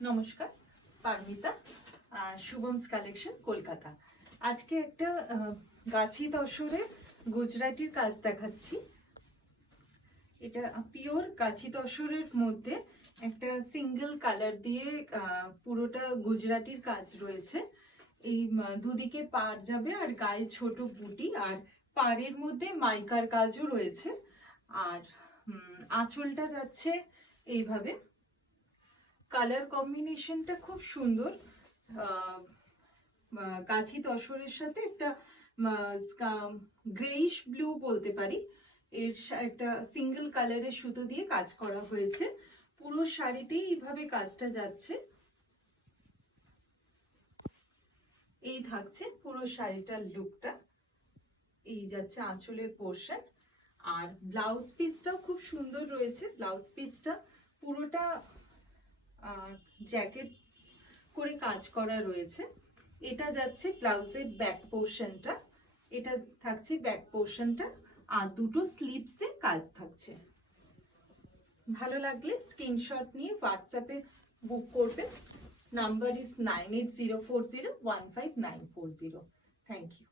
নমস্কার, পারমিতা, শুভমস কালেকশন, কলকাতা। আজকে একটা গাছি তসরে গুজরাটির কাজ দেখাচ্ছি। এটা পিওর গাছি তসরের মধ্যে একটা সিঙ্গেল কালার দিয়ে পুরোটা গুজরাটির কাজ রয়েছে। এই দুদিকে পাড় যাবে আর গায়ে ছোট বুটি, আর পাড়ের মধ্যে মাইকার কাজও রয়েছে। আর আঁচলটা যাচ্ছে এইভাবে। কালার কম্বিনেশনটা খুব সুন্দর, গাছি তসরের সাথে একটা গ্রেইশ ব্লু বলতে পারি। এর একটা সিঙ্গেল কালারের সুতো দিয়ে কাজ করা হয়েছে। পুরো শাড়িতেই এইভাবে কাজটা যাচ্ছে। এই থাকছে পুরো শাড়িটার লুকটা। এই যাচ্ছে আঁচলের পোর্শন, আর ব্লাউজ পিসটাও খুব সুন্দর রয়েছে। ব্লাউজ পিসটা পুরোটা জ্যাকেট করে কাজ করা রয়েছে। এটা যাচ্ছে ব্লাউজের ব্যাক পোর্শনটা, এটা থাকছে ব্যাক পোর্শনটা, আর দুটো স্লিভসে কাজ থাকছে। ভালো লাগলে স্ক্রিনশট নিয়ে হোয়াটসঅ্যাপে বুক করবেন। Number is 9804015940। Thank you.